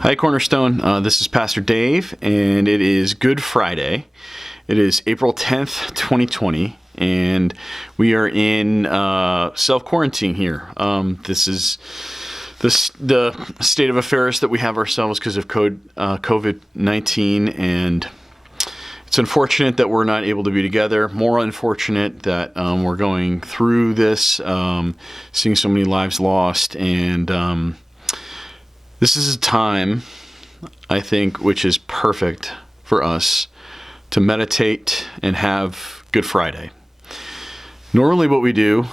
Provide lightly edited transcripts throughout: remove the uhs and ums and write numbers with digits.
Hi, Cornerstone. This is Pastor Dave, and it is Good Friday. It is April 10th, 2020, and we are in self-quarantine here. This is the state of affairs that we have ourselves because of COVID-19, and it's unfortunate that we're not able to be together. More unfortunate that we're going through this, seeing so many lives lost, and this is a time, I think, which is perfect for us to meditate and have Good Friday. Normally what we do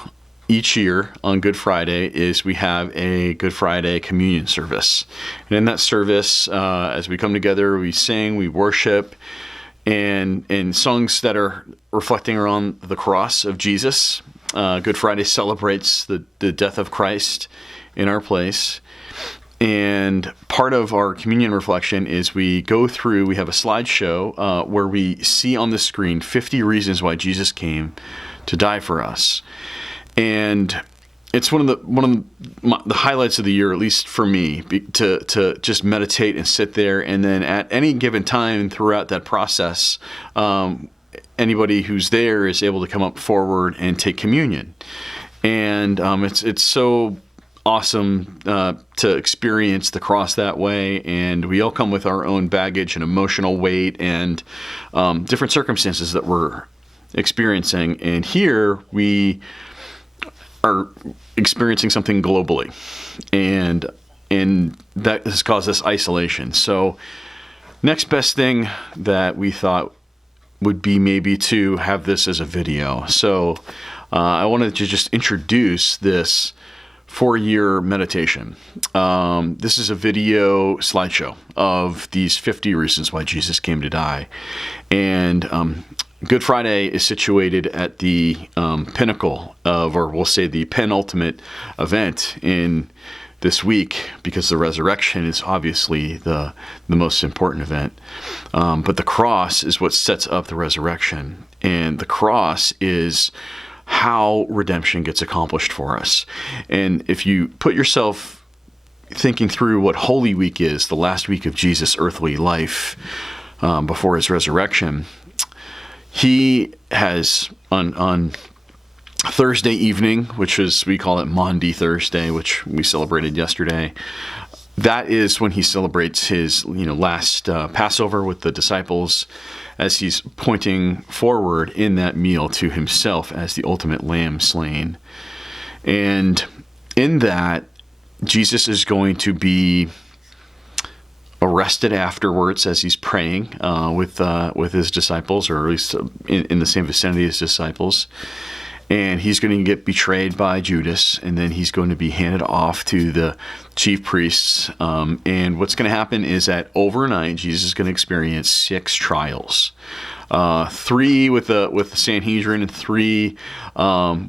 each year on Good Friday is we have a Good Friday communion service. And in that service, as we come together, we sing, we worship, and songs that are reflecting around the cross of Jesus. Good Friday celebrates the death of Christ in our place. And part of our communion reflection is we have a slideshow where we see on the screen 50 reasons why Jesus came to die for us. And it's one of the highlights of the year, at least for me, to just meditate and sit there. And then at any given time throughout that process, anybody who's there is able to come up forward and take communion. And it's so awesome to experience the cross that way, and we all come with our own baggage and emotional weight and different circumstances that we're experiencing. And here we are experiencing something globally, and that has caused us isolation. So next best thing that we thought would be maybe to have this as a video. So I wanted to just introduce this 4-year meditation. This is a video slideshow of these 50 reasons why Jesus came to die. And Good Friday is situated at the pinnacle of, or we'll say the penultimate event in this week, because the resurrection is obviously the most important event. But the cross is what sets up the resurrection. And the cross is how redemption gets accomplished for us. And if you put yourself thinking through what Holy Week is, the last week of Jesus' earthly life before his resurrection, he has on Thursday evening, which is, we call it Maundy Thursday, which we celebrated yesterday. That is when he celebrates his last Passover with the disciples, as he's pointing forward in that meal to himself as the ultimate lamb slain. And in that, Jesus is going to be arrested afterwards as he's praying with his disciples, or at least in the same vicinity as disciples. And he's going to get betrayed by Judas, and then he's going to be handed off to the chief priests. And what's going to happen is that overnight, Jesus is going to experience 6 trials. 3 with the Sanhedrin, and 3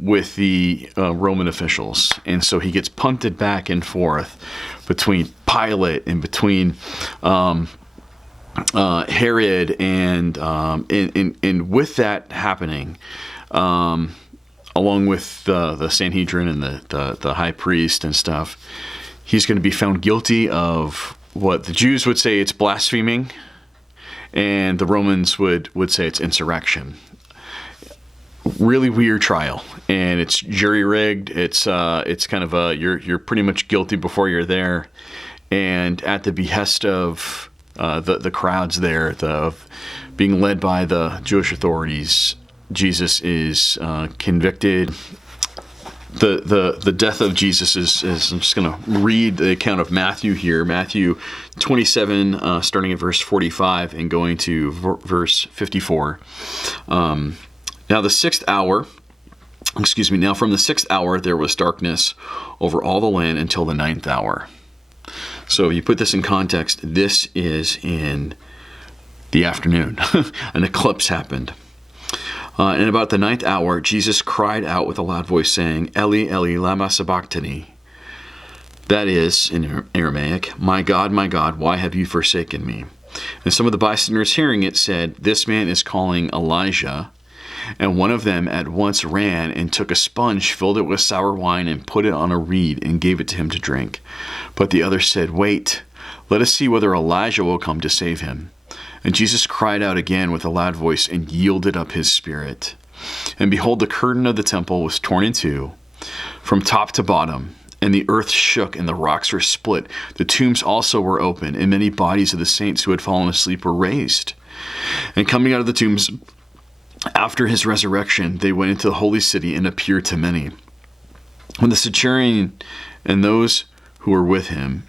with the Roman officials. And so he gets punted back and forth between Pilate and between Herod, and with that happening, along with the Sanhedrin and the high priest and stuff, he's going to be found guilty of what the Jews would say it's blaspheming, and the Romans would say it's insurrection. Really weird trial, and it's jury rigged. It's kind of you're pretty much guilty before you're there, and at the behest of the crowds there, being led by the Jewish authorities, Jesus is convicted. The death of Jesus is I'm just going to read the account of Matthew here. Matthew 27, starting at verse 45 and going to verse 54. Now from the 6th hour there was darkness over all the land until the 9th hour. So if you put this in context, this is in the afternoon. An eclipse happened. And about the 9th hour, Jesus cried out with a loud voice, saying, Eli, Eli, lama sabachthani. That is, in Aramaic, my God, why have you forsaken me? And some of the bystanders hearing it said, this man is calling Elijah. And one of them at once ran and took a sponge, filled it with sour wine, and put it on a reed and gave it to him to drink. But the other said, wait, Let us see whether Elijah will come to save him." And Jesus cried out again with a loud voice and yielded up his spirit. And behold, the curtain of the temple was torn in two, from top to bottom, and the earth shook and the rocks were split. The tombs also were open, and many bodies of the saints who had fallen asleep were raised. And coming out of the tombs after his resurrection, they went into the holy city and appeared to many. When the centurion and those who were with him,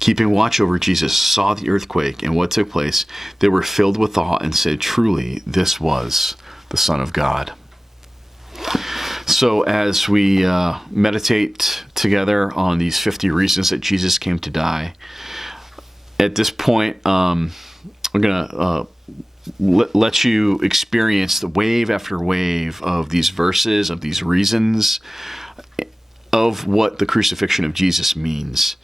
keeping watch over Jesus, saw the earthquake and what took place, they were filled with awe and said, "Truly, this was the Son of God." So as we meditate together on these 50 reasons that Jesus came to die, at this point, I'm going to let you experience the wave after wave of these verses, of these reasons, of what the crucifixion of Jesus means.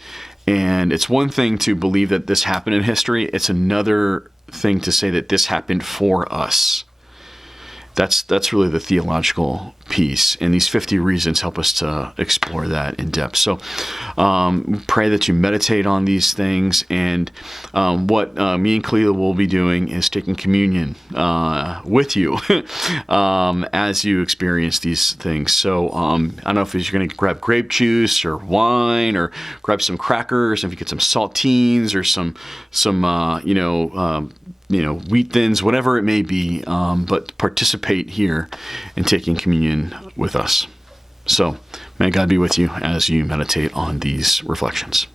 And it's one thing to believe that this happened in history. It's another thing to say that this happened for us. That's really the theological piece. And these 50 reasons help us to explore that in depth. So pray that you meditate on these things. And what me and Kalila will be doing is taking communion with you as you experience these things. So I don't know if you're going to grab grape juice or wine, or grab some crackers, if you get some saltines or some wheat thins, whatever it may be, but participate here in taking communion with us. So may God be with you as you meditate on these reflections.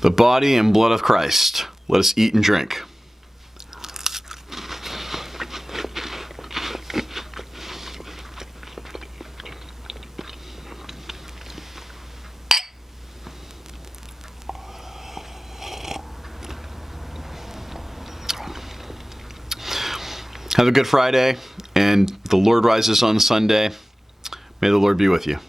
The body and blood of Christ. Let us eat and drink. Have a good Friday, and the Lord rises on Sunday. May the Lord be with you.